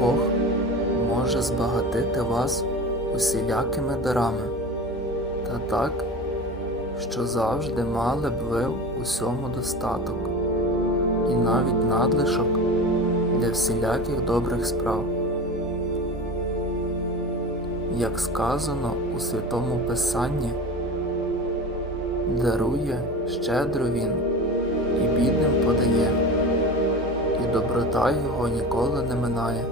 Бог може збагатити вас усілякими дарами, та так, що завжди мали б ви усьому достаток, і навіть надлишок для всіляких добрих справ. Як сказано у Святому Писанні, дарує щедро він і бідним подає, і доброта його ніколи не минає.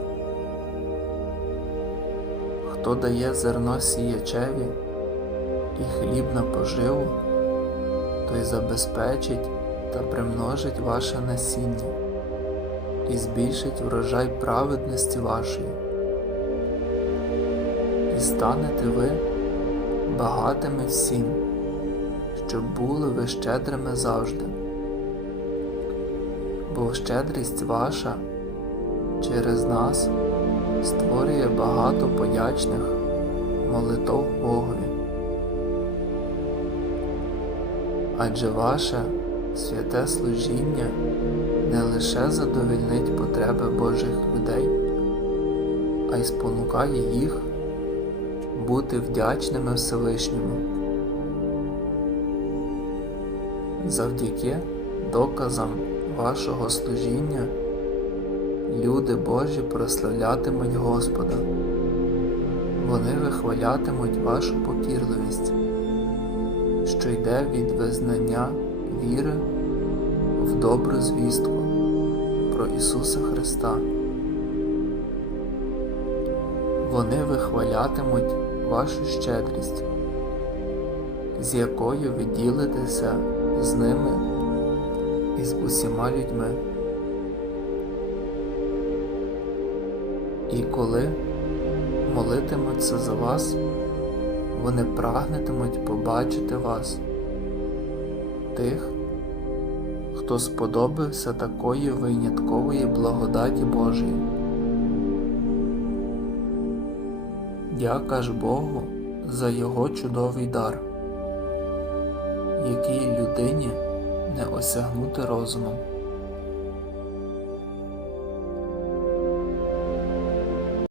Хто дає зерно сіячеві і хліб на поживу, той забезпечить та примножить ваше насіння і збільшить врожай праведності вашої. І станете ви багатими всім, щоб були ви щедрими завжди. Бо щедрість ваша через нас створює багато подячних молитов Богові. Адже ваше святе служіння не лише задовільнить потреби Божих людей, а й спонукає їх бути вдячними Всевишньому. Завдяки доказам вашого служіння люди Божі прославлятимуть Господа. Вони вихвалятимуть вашу покірливість, що йде від визнання віри в добру звістку про Ісуса Христа. Вони вихвалятимуть вашу щедрість, з якою ви ділитеся з ними і з усіма людьми. І коли молитимуться за вас, вони прагнетимуть побачити вас, тих, хто сподобався такої виняткової благодаті Божої. Дяка ж Богу за Його чудовий дар, який людині не осягнути розумом.